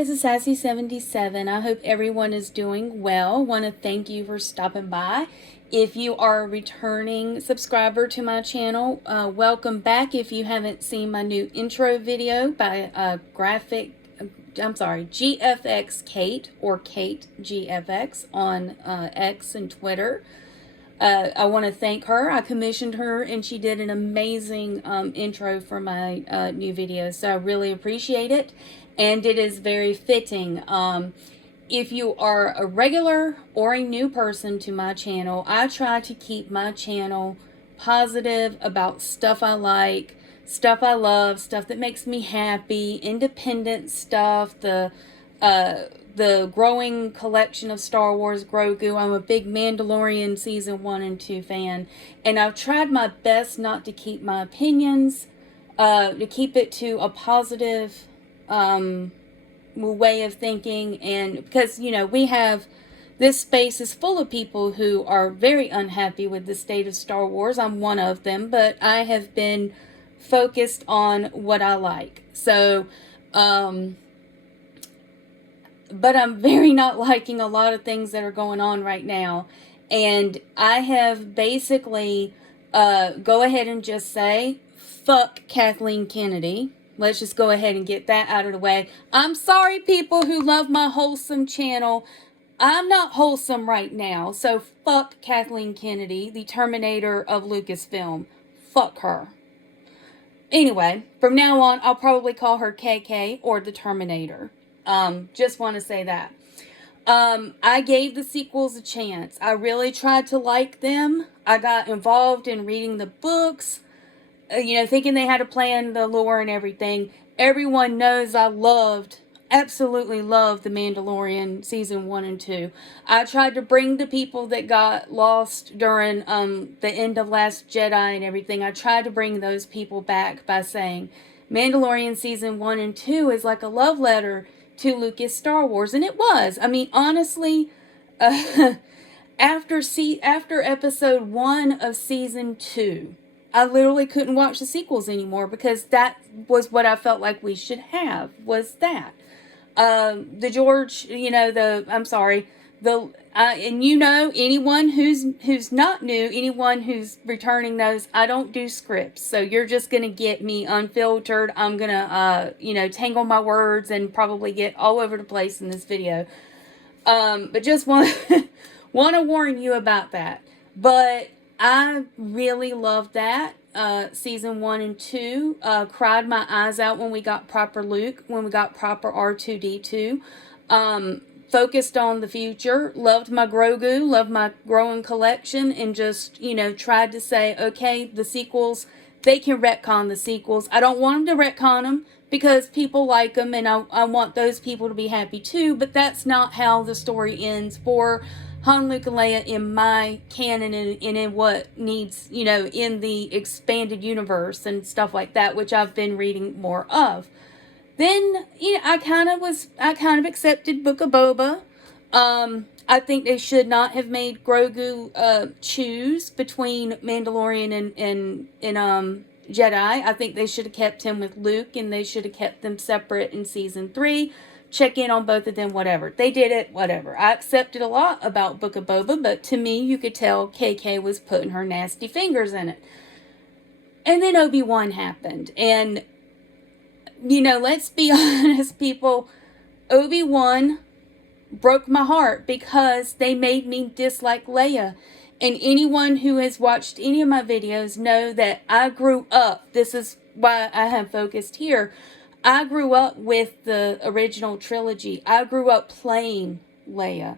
this is Sassy77. I hope everyone is doing well. Want to thank you for stopping by. If you are a returning subscriber to my channel, welcome back. If you haven't seen my new intro video by GfxKate or Kate GFX on X and Twitter. I want to thank her. I commissioned her and she did an amazing intro for my new video. So I really appreciate it. And it is very fitting. If you are a regular or a new person to my channel, I try to keep my channel positive about stuff I like, stuff I love, stuff that makes me happy, independent stuff, the growing collection of Star Wars Grogu. I'm a big Mandalorian season 1 and 2 fan, and I've tried my best not to keep my opinions, to keep it to a positive way of thinking. And because, you know, we have, this space is full of people who are very unhappy with the state of Star Wars. I'm one of them, but I have been focused on what I like. So, but I'm very not liking a lot of things that are going on right now. And I have basically, go ahead and just say, fuck Kathleen Kennedy. Let's just go ahead and get that out of the way. I'm sorry, people who love my wholesome channel. I'm not wholesome right now. So fuck Kathleen Kennedy, the Terminator of Lucasfilm. Fuck her. Anyway, from now on, I'll probably call her KK or the Terminator. Just want to say that. I gave the sequels a chance. I really tried to like them. I got involved in reading the books, you know, thinking they had to plan the lore and everything. Everyone knows I absolutely loved The Mandalorian season 1 and 2. I tried to bring the people that got lost during the end of Last Jedi and everything. I tried to bring those people back by saying Mandalorian season 1 and 2 is like a love letter to Lucas Star Wars, and it was. I mean, honestly, after episode 1 of season 2, I literally couldn't watch the sequels anymore because that was what I felt like we should have, was that. The George, you know, and you know, anyone who's not new, anyone who's returning knows I don't do scripts. So you're just going to get me unfiltered. I'm going to, you know, tangle my words and probably get all over the place in this video. But just want to warn you about that. But I really loved that. Season 1 and 2. Cried my eyes out when we got proper Luke, when we got proper R2-D2. Focused on the future, loved my Grogu, loved my growing collection, and just, you know, tried to say, okay, the sequels, they can retcon the sequels. I don't want them to retcon them because people like them, and I want those people to be happy too, but that's not how the story ends for Han, Luke, and Leia in my canon and in what needs, you know, in the expanded universe and stuff like that, which I've been reading more of. Then, you know, I kind of accepted Book of Boba. I think they should not have made Grogu choose between Mandalorian and Jedi. I think they should have kept him with Luke, and they should have kept them separate in season 3. Check in on both of them, whatever. They did it, whatever. I accepted a lot about Book of Boba, but to me, you could tell KK was putting her nasty fingers in it. And then Obi-Wan happened, and you know, let's be honest, people, Obi-Wan broke my heart because they made me dislike Leia. And anyone who has watched any of my videos know that I grew up, this is why I have focused here, I grew up with the original trilogy. I grew up playing Leia,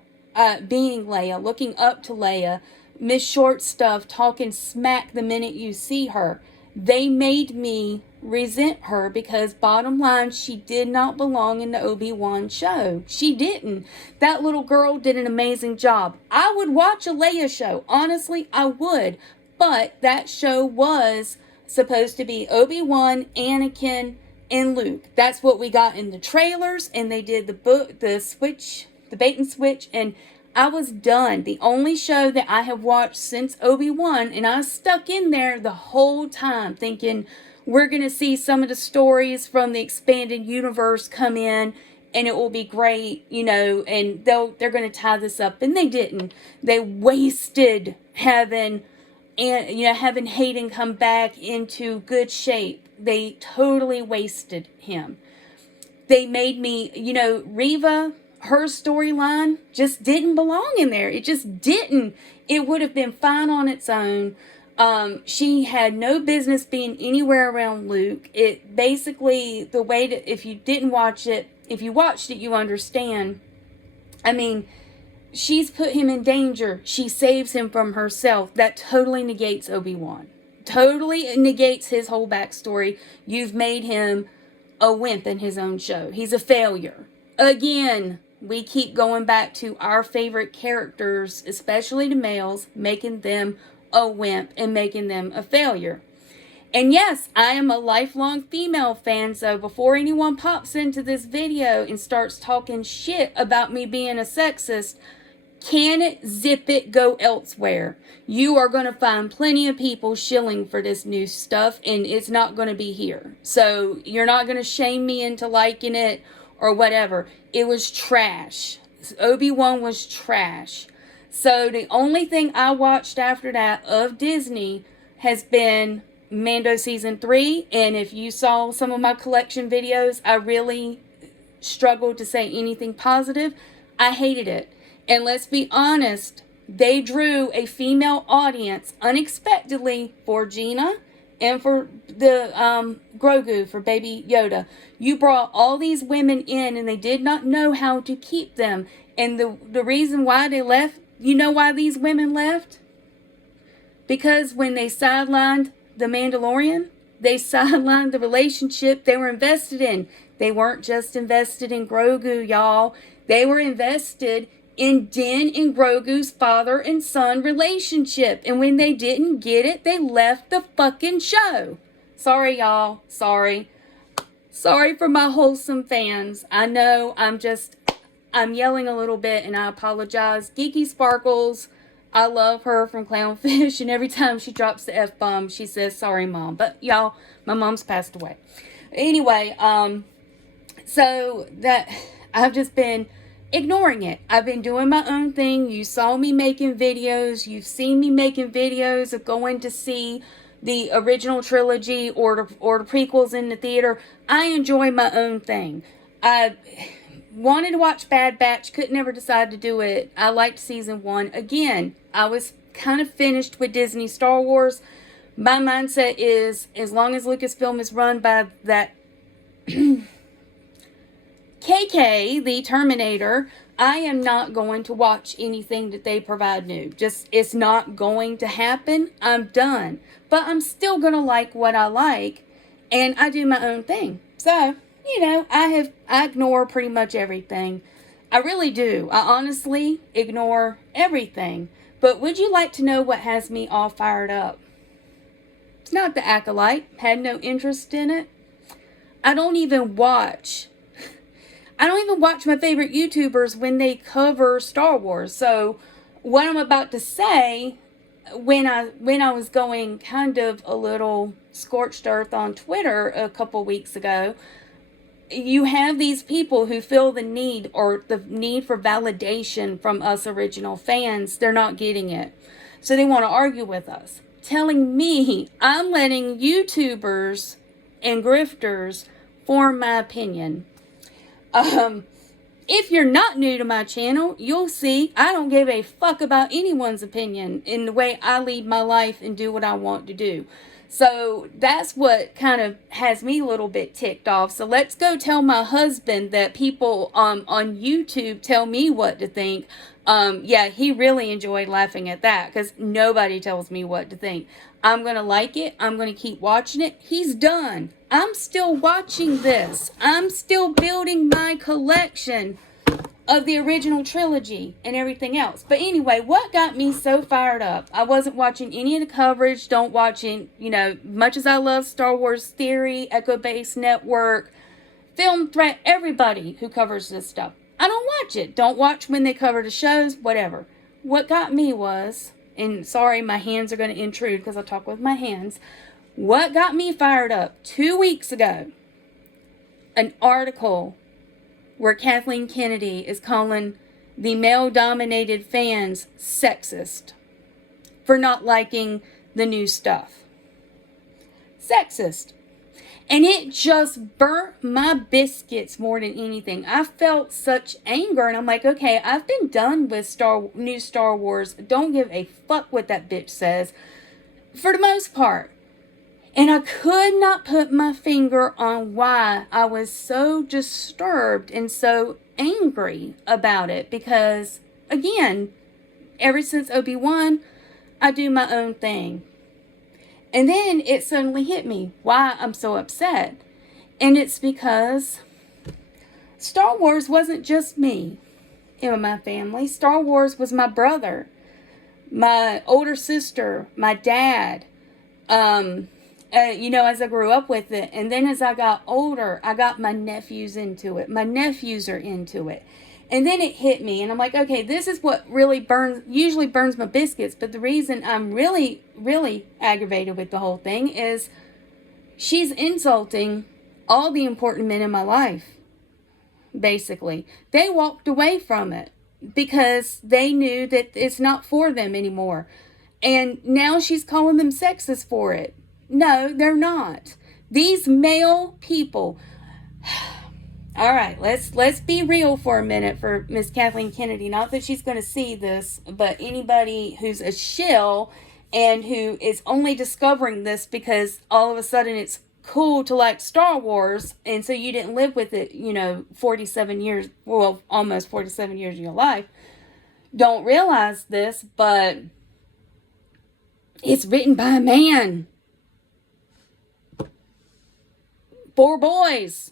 being Leia, looking up to Leia, Miss Short stuff, talking smack the minute you see her. They made me resent her because bottom line, she did not belong in the Obi-Wan show. She didn't. That little girl did an amazing job. I would watch a Leia show. Honestly, I would. But that show was supposed to be Obi-Wan, Anakin, and Luke. That's what we got in the trailers, and they did the bait and switch, and I was done. The only show that I have watched since Obi-Wan, and I stuck in there the whole time thinking we're going to see some of the stories from the expanded universe come in, and it will be great, you know, and they're going to tie this up. And they didn't. They wasted having Hayden come back into good shape. They totally wasted him. They made me, you know, Reva, her storyline just didn't belong in there. It just didn't. It would have been fine on its own. She had no business being anywhere around Luke. It basically, the way that, if you didn't watch it, if you watched it, you understand. I mean, she's put him in danger. She saves him from herself. That totally negates Obi-Wan. Totally negates his whole backstory. You've made him a wimp in his own show. He's a failure. Again, we keep going back to our favorite characters, especially the males, making them a wimp and making them a failure. And yes, I am a lifelong female fan, so before anyone pops into this video and starts talking shit about me being a sexist, can it, zip it, go elsewhere. You are going to find plenty of people shilling for this new stuff, and it's not going to be here. So you're not going to shame me into liking it or whatever. It was trash. Obi-Wan was trash. So the only thing I watched after that of Disney has been Mando Season 3. And if you saw some of my collection videos, I really struggled to say anything positive. I hated it. And let's be honest, they drew a female audience unexpectedly for Gina and for the Grogu, for Baby Yoda. You brought all these women in and they did not know how to keep them. And the reason why they left, you know why these women left? Because when they sidelined the Mandalorian, they sidelined the relationship they were invested in. They weren't just invested in Grogu, y'all. They were invested in Din and Grogu's father and son relationship. And when they didn't get it, they left the fucking show. Sorry, y'all. Sorry. Sorry for my wholesome fans. I know I'm yelling a little bit and I apologize. Geeky Sparkles, I love her from Clownfish, and every time she drops the F-bomb, she says, sorry, Mom. But y'all, my mom's passed away. Anyway, so that I've just been ignoring it. I've been doing my own thing. You saw me making videos. You've seen me making videos of going to see the original trilogy or the prequels in the theater. I enjoy my own thing. I wanted to watch Bad Batch, couldn't ever decide to do it. I liked season 1. Again, I was kind of finished with Disney Star Wars. My mindset is, as long as Lucasfilm is run by that KK, the Terminator, I am not going to watch anything that they provide new. Just, it's not going to happen. I'm done. But I'm still going to like what I like, and I do my own thing. So, you know, I ignore pretty much everything. I really do. I honestly ignore everything. But would you like to know what has me all fired up? It's not the Acolyte. Had no interest in it. I don't even watch my favorite YouTubers when they cover Star Wars. So what I'm about to say, when I was going kind of a little scorched earth on Twitter a couple weeks ago, you have these people who feel the need for validation from us original fans. They're not getting it. So they want to argue with us, telling me I'm letting YouTubers and grifters form my opinion. If you're not new to my channel, you'll see I don't give a fuck about anyone's opinion in the way I lead my life and do what I want to do. So that's what kind of has me a little bit ticked off. So let's go tell my husband that people on YouTube tell me what to think. Yeah, he really enjoyed laughing at that because nobody tells me what to think. I'm going to like it. I'm going to keep watching it. He's done. I'm still watching this. I'm still building my collection of the original trilogy and everything else. But anyway, what got me so fired up? I wasn't watching any of the coverage. Don't watching, you know, much as I love Star Wars Theory, Echo Base Network, Film Threat, everybody who covers this stuff. I don't watch it. Don't watch when they cover the shows, whatever. What got me was, and sorry, my hands are going to intrude because I talk with my hands. What got me fired up 2 weeks ago, an article where Kathleen Kennedy is calling the male-dominated fans sexist for not liking the new stuff. Sexist. And it just burnt my biscuits more than anything. I felt such anger, and I'm like, okay, I've been done with new Star Wars. Don't give a fuck what that bitch says, for the most part. And I could not put my finger on why I was so disturbed and so angry about it. Because, again, ever since Obi-Wan, I do my own thing. And then it suddenly hit me why I'm so upset. And it's because Star Wars wasn't just me and my family. Star Wars was my brother, my older sister, my dad, as I grew up with it. And then as I got older, I got my nephews into it. My nephews are into it. And then it hit me, and I'm like, okay, this is what really usually burns my biscuits. But the reason I'm really, really aggravated with the whole thing is she's insulting all the important men in my life, basically. They walked away from it because they knew that it's not for them anymore. And now she's calling them sexist for it. No, they're not. These male people... All right, let's be real for a minute for Miss Kathleen Kennedy. Not that she's going to see this, but anybody who's a shill and who is only discovering this because all of a sudden it's cool to like Star Wars, and so you didn't live with it, 47 years, well, almost 47 years of your life, don't realize this, but it's written by a man. For boys.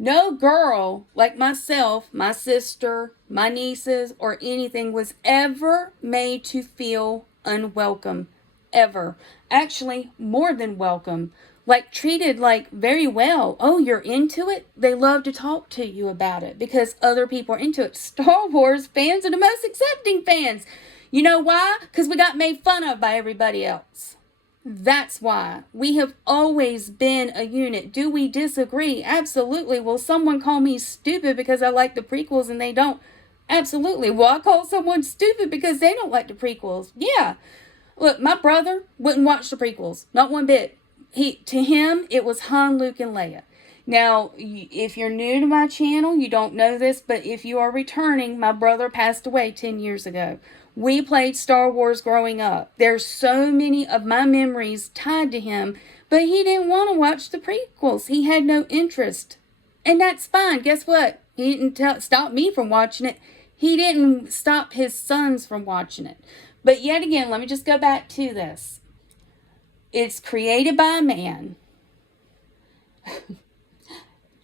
No girl like myself, my sister, my nieces, or anything was ever made to feel unwelcome. Ever. Actually, more than welcome. Like, treated like very well. Oh, you're into it? They love to talk to you about it because other people are into it. Star Wars fans are the most accepting fans. You know why? Because we got made fun of by everybody else. That's why. We have always been a unit. Do we disagree? Absolutely. Will someone call me stupid because I like the prequels and they don't? Absolutely. Will I call someone stupid because they don't like the prequels? Yeah. Look, my brother wouldn't watch the prequels. Not one bit. To him, it was Han, Luke, and Leia. Now, if you're new to my channel, you don't know this, but if you are returning, my brother passed away 10 years ago. We played Star Wars growing up. There's so many of my memories tied to him, but he didn't want to watch the prequels. He had no interest. And that's fine. Guess what? He didn't stop me from watching it. He didn't stop his sons from watching it. But yet again, let me just go back to this. It's created by a man.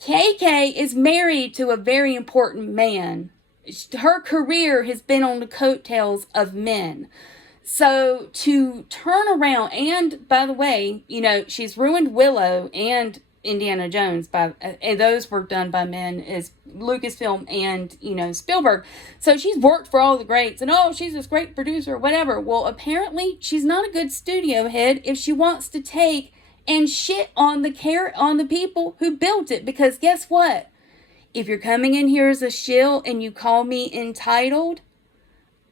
KK is married to a very important man. Her career has been on the coattails of men. So to turn around, and by the way, she's ruined Willow and Indiana Jones and those were done by men as Lucasfilm and, Spielberg. So she's worked for all the greats and, she's this great producer, whatever. Well, apparently she's not a good studio head if she wants to take and shit on the people who built it, because guess what? If you're coming in here as a shill and you call me entitled,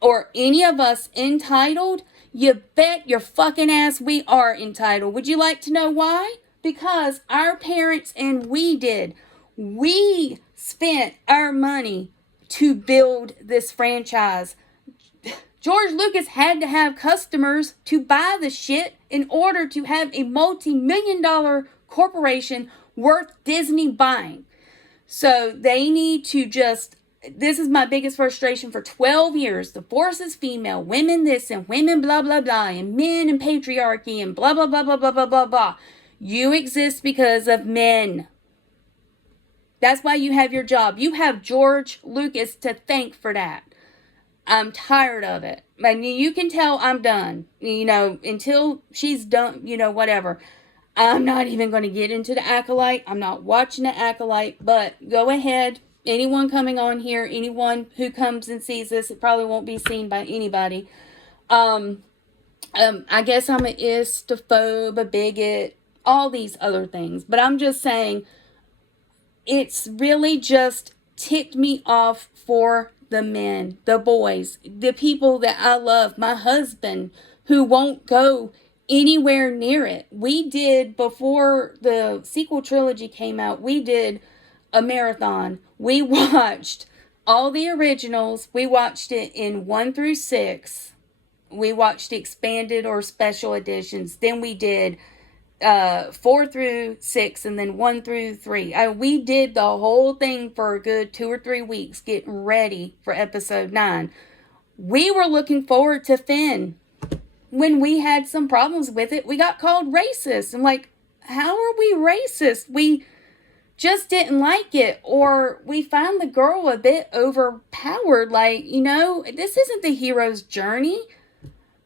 or any of us entitled, you bet your fucking ass we are entitled. Would you like to know why? Because our parents and we spent our money to build this franchise. George Lucas had to have customers to buy the shit in order to have a multi-million-dollar corporation worth Disney buying. So they need to this is my biggest frustration for 12 years. The Force is female, women this and women blah, blah, blah, and men and patriarchy and blah, blah, blah, blah, blah, blah, blah, blah. You exist because of men. That's why you have your job. You have George Lucas to thank for that. I'm tired of it. I mean, you can tell I'm done. Until she's done, whatever. I'm not even going to get into the Acolyte. I'm not watching the Acolyte, but go ahead. Anyone coming on here, anyone who comes and sees this, it probably won't be seen by anybody. I guess I'm an istophobe, a bigot, all these other things. But I'm just saying, it's really just ticked me off for the men, the boys, the people that I love, my husband, who won't go anywhere near it. We did, before the sequel trilogy came out, we did a marathon. We watched all the originals. We watched it in 1 through 6. We watched expanded or special editions. Then we did 4 through 6, and then 1 through 3. We did the whole thing for a good 2 or 3 weeks getting ready for episode 9. We were looking forward to Finn. When we had some problems with it, we got called racist. I'm like, how are we racist? We just didn't like it, or we found the girl a bit overpowered. Like, this isn't the hero's journey.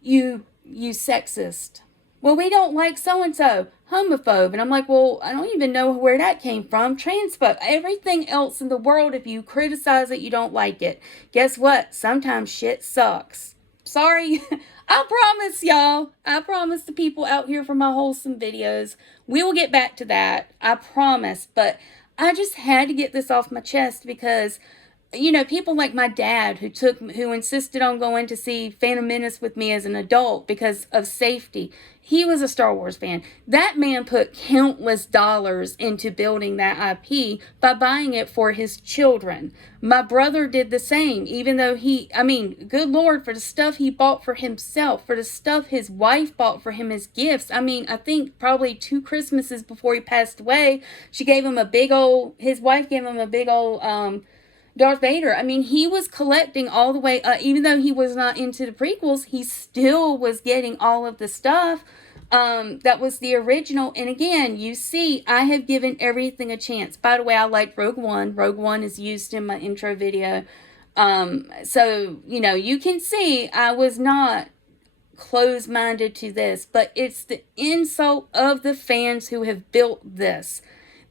You sexist. Well, we don't like so-and-so, homophobe. And I'm like, well, I don't even know where that came from. Transphobe. Everything else in the world, if you criticize it, you don't like it. Guess what? Sometimes shit sucks. Sorry. I promise, y'all. I promise the people out here for my wholesome videos. We will get back to that. I promise. But I just had to get this off my chest because, people like my dad who insisted on going to see Phantom Menace with me as an adult because of safety. He was a Star Wars fan. That man put countless dollars into building that IP by buying it for his children. My brother did the same, even though good Lord, for the stuff he bought for himself, for the stuff his wife bought for him as gifts. I think probably 2 Christmases before he passed away, his wife gave him a big old, Darth Vader. He was collecting all the way, even though he was not into the prequels, he still was getting all of the stuff that was the original. And again, you see, I have given everything a chance. By the way, I liked Rogue One. Rogue One is used in my intro video. So, you can see I was not closed-minded to this, but it's the insult of the fans who have built this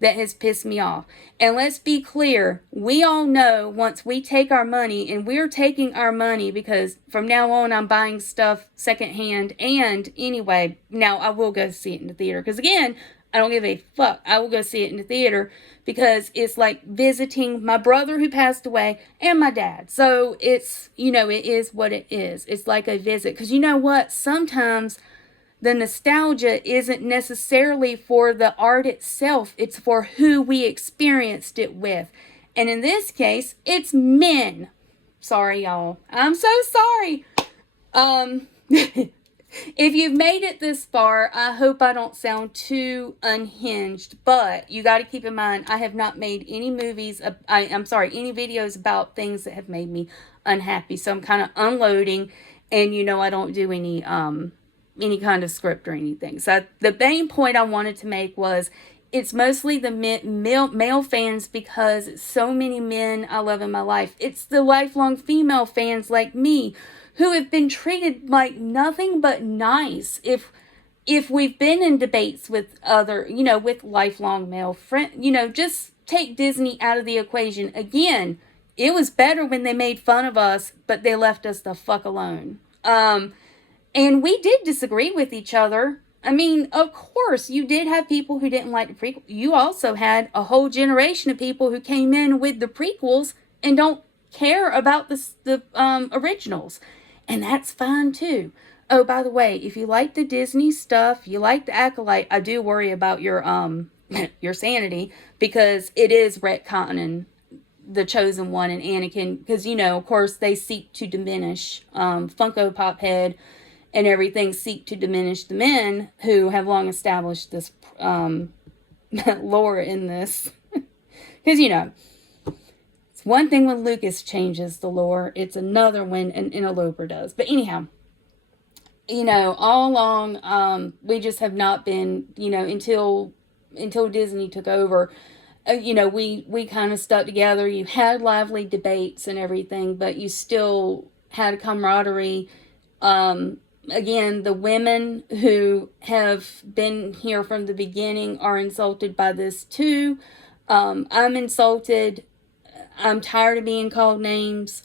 that has pissed me off. And let's be clear, we all know once we take our money, and we're taking our money because from now on I'm buying stuff secondhand, and anyway, now I will go see it in the theater, because again, I don't give a fuck. I will go see it in the theater because it's like visiting my brother who passed away and my dad. So it's, it is what it is. It's like a visit, because you know what? Sometimes the nostalgia isn't necessarily for the art itself. It's for who we experienced it with. And in this case, it's men. Sorry, y'all. I'm so sorry. If you've made it this far, I hope I don't sound too unhinged. But you got to keep in mind, I have not made any any videos about things that have made me unhappy. So I'm kind of unloading. And I don't do any kind of script or anything. So the main point I wanted to make was it's mostly the male fans, because so many men I love in my life. It's the lifelong female fans like me who have been treated like nothing but nice. If we've been in debates with other, with lifelong male friends, just take Disney out of the equation. Again, it was better when they made fun of us, but they left us the fuck alone. And we did disagree with each other. Of course, you did have people who didn't like the prequel. You also had a whole generation of people who came in with the prequels and don't care about the originals. And that's fine too. Oh, by the way, if you like the Disney stuff, you like the Acolyte, I do worry about your your sanity, because it is retconning the Chosen One and Anakin, because of course they seek to diminish Funko Pop Head and everything, seek to diminish the men who have long established this lore in this. Because it's one thing when Lucas changes the lore, it's another when an interloper does. But anyhow, all along, we just have not been, until Disney took over, we kind of stuck together. You had lively debates and everything, but you still had camaraderie. Again, the women who have been here from the beginning are insulted by this too. I'm insulted. I'm tired of being called names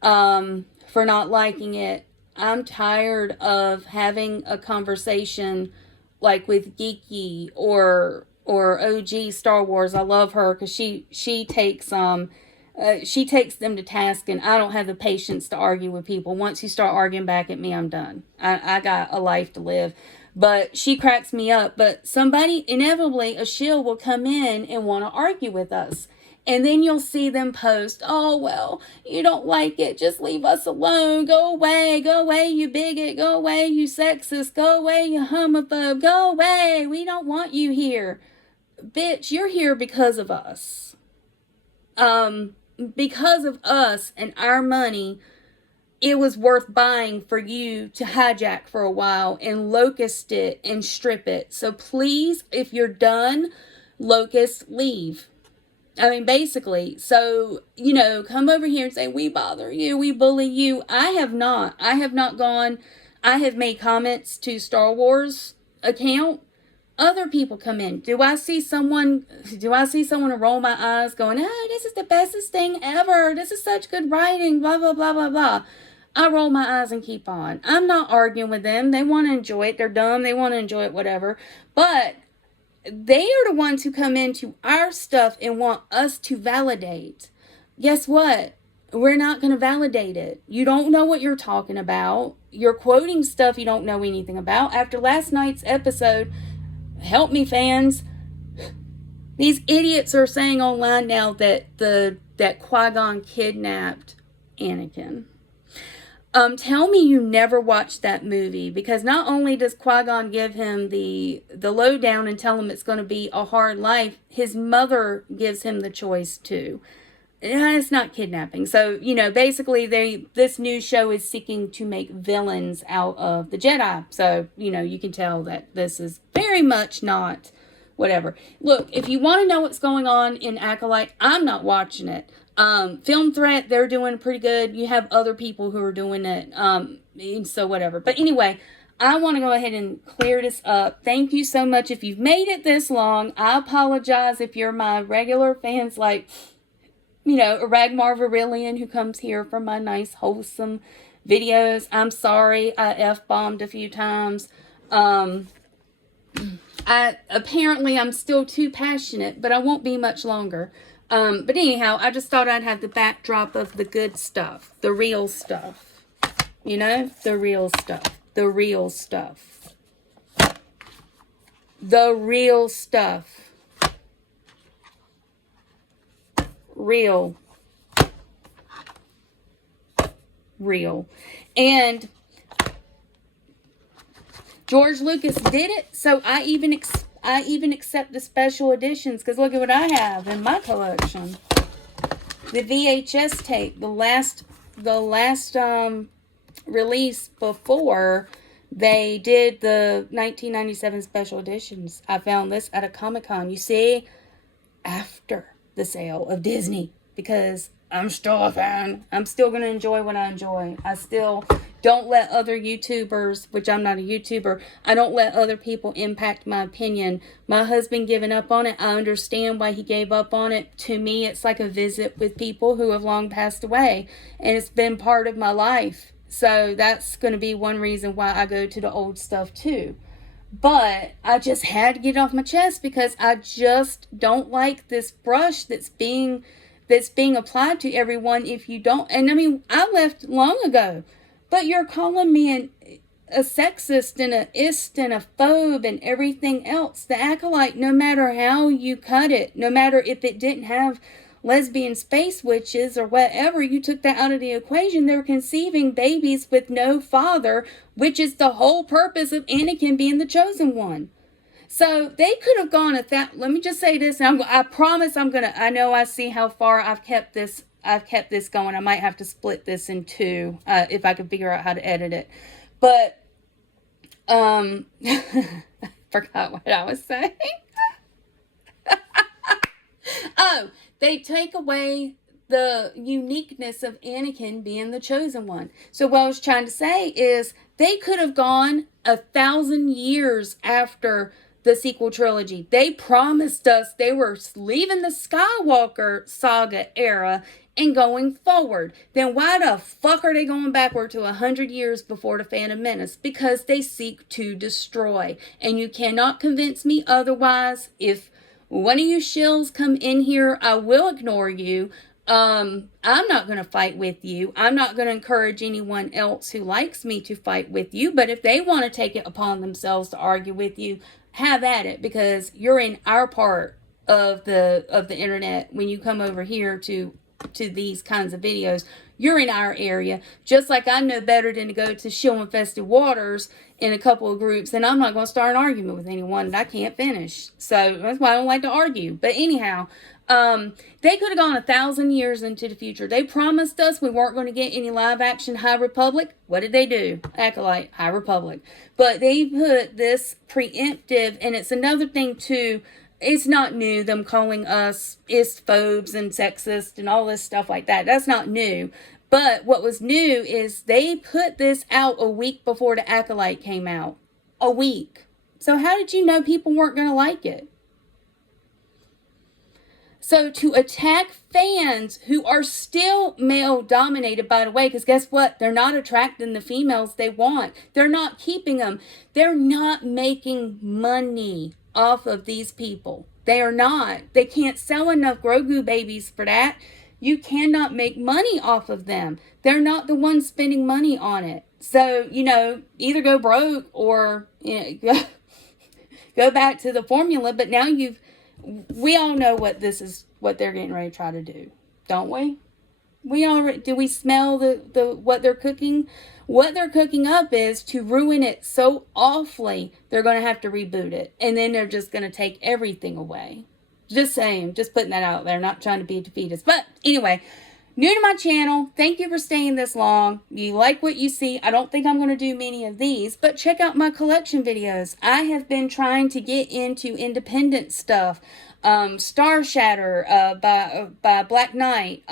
for not liking it. I'm tired of having a conversation like with Geeky or or OG Star Wars. I love her because she takes them to task, and I don't have the patience to argue with people. Once you start arguing back at me, I'm done. I got a life to live. But she cracks me up. But somebody, inevitably, a shill will come in and want to argue with us. And then you'll see them post, oh, well, you don't like it. Just leave us alone. Go away, you bigot. Go away, you sexist. Go away, you homophobe. Go away. We don't want you here. Bitch, you're here because of us. Because of us and our money, it was worth buying for you to hijack for a while and locust it and strip it. So please, if you're done, locust, leave. I mean, basically, so, come over here and say, we bother you, we bully you. I have not gone, I have made comments to Star Wars account. Other people come in. Do I see someone roll my eyes going, oh, this is the bestest thing ever. This is such good writing, blah, blah, blah, blah, blah. I roll my eyes and keep on. I'm not arguing with them. They want to enjoy it. They're dumb. They want to enjoy it, whatever. But they are the ones who come into our stuff and want us to validate. Guess what? We're not going to validate it. You don't know what you're talking about. You're quoting stuff you don't know anything about. After last night's episode, help me, fans. These idiots are saying online now that Qui-Gon kidnapped Anakin. Tell me you never watched that movie, because not only does Qui-Gon give him the lowdown and tell him it's going to be a hard life, his mother gives him the choice too. It's not kidnapping. So, basically this new show is seeking to make villains out of the Jedi. So, you can tell that this is very much not whatever. Look, if you want to know what's going on in Acolyte, I'm not watching it. Film Threat, they're doing pretty good. You have other people who are doing it. So whatever. But anyway, I want to go ahead and clear this up. Thank you so much. If you've made it this long, I apologize if you're my regular fans, like, Ragnar Virillion, who comes here for my nice, wholesome videos. I'm sorry I F-bombed a few times. Apparently I'm still too passionate, but I won't be much longer. But anyhow, I just thought I'd have the backdrop of the good stuff, the real stuff, the real stuff, the real stuff, the real stuff, real, and George Lucas did it, so I even accept the special editions, because look at what I have in my collection. The VHS tape, the last release before they did the 1997 special editions. I found this at a Comic-Con. You see, after the sale of Disney, because I'm still a fan. I'm still going to enjoy what I enjoy. I still don't let other YouTubers, which I'm not a YouTuber, I don't let other people impact my opinion. My husband giving up on it, I understand why he gave up on it. To me, it's like a visit with people who have long passed away, and it's been part of my life. So that's going to be one reason why I go to the old stuff too. But I just had to get it off my chest, because I just don't like this brush that's being applied to everyone if you don't. And I mean, I left long ago, but you're calling me a sexist and a ist and a phobe and everything else. The Acolyte, no matter how you cut it, no matter if it didn't have lesbian space witches or whatever, you took that out of the equation. They're conceiving babies with no father, which is the whole purpose of Anakin being the chosen one. So they could have gone at that. Let me just say this, and I promise I know I see how far I've kept this going. I might have to split this in two, if I can figure out how to edit it. But, I forgot what I was saying. Oh, they take away the uniqueness of Anakin being the chosen one. So what I was trying to say is they could have gone 1,000 years after the sequel trilogy. They promised us they were leaving the Skywalker saga era and going forward. Then why the fuck are they going backward to 100 years before the Phantom Menace? Because they seek to destroy. And you cannot convince me otherwise. If one of you shills come in here, I will ignore you. I'm not going to fight with you. I'm not going to encourage anyone else who likes me to fight with you. But if they want to take it upon themselves to argue with you, have at it, because you're in our part of the internet. When you come over here to these kinds of videos, you're in our area. Just like I know better than to go to shill infested waters in a couple of groups, and I'm not going to start an argument with anyone that I can't finish. So that's why I don't like to argue. But anyhow, they could have gone 1,000 years into the future. They promised us we weren't going to get any live action High Republic. What did they do? Acolyte, High Republic. But they put this preemptive, and it's another thing too. It's not new, them calling us isphobes and sexist and all this stuff like that. That's not new. But what was new is they put this out a week before the Acolyte came out. A week. So how did you know people weren't going to like it? So to attack fans who are still male dominated, by the way, because guess what? They're not attracting the females they want. They're not keeping them. They're not making money off of these people. They are not. They can't sell enough Grogu babies for that. You cannot make money off of them. They're not the ones spending money on it. So, either go broke or, go back to the formula. But now we all know what they're getting ready to try to do, don't we? Do we smell what they're cooking? What they're cooking up is to ruin it so awfully, they're going to have to reboot it. And then they're just going to take everything away. Just saying, just putting that out there, not trying to be a defeatist. But anyway, new to my channel, thank you for staying this long. You like what you see. I don't think I'm going to do many of these, but check out my collection videos. I have been trying to get into independent stuff. Starshatter by Black Knight.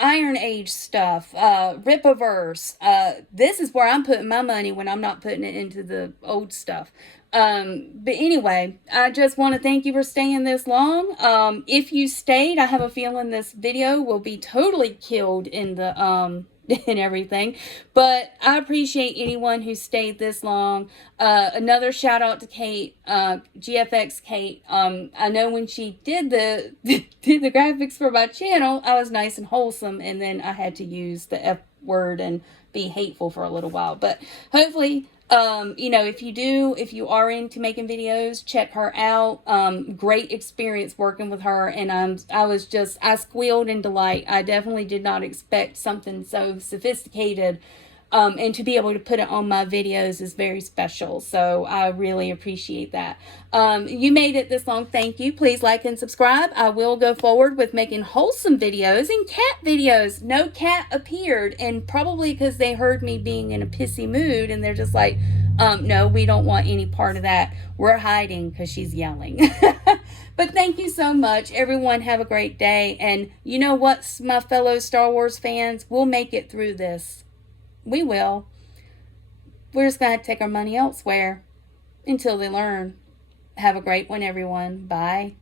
Iron Age stuff, Rippaverse. This is where I'm putting my money when I'm not putting it into the old stuff. But anyway, I just want to thank you for staying this long. If you stayed, I have a feeling this video will be totally killed in the and everything, but I appreciate anyone who stayed this long. Another shout out to Kate, GfxKate. I know when she did the did the graphics for my channel, I was nice and wholesome, and then I had to use the F word and be hateful for a little while. But hopefully, if you are into making videos, check her out. Great experience working with her, and I squealed in delight. I definitely did not expect something so sophisticated, and to be able to put it on my videos is very special. So I really appreciate that. You made it this long. Thank you. Please like and subscribe. I will go forward with making wholesome videos and cat videos. No cat appeared, and probably because they heard me being in a pissy mood, and they're just like, no, we don't want any part of that. We're hiding because she's yelling. But thank you so much. Everyone have a great day. And you know what, my fellow Star Wars fans? We'll make it through this. We will. We're just going to take our money elsewhere until they learn. Have a great one, everyone. Bye.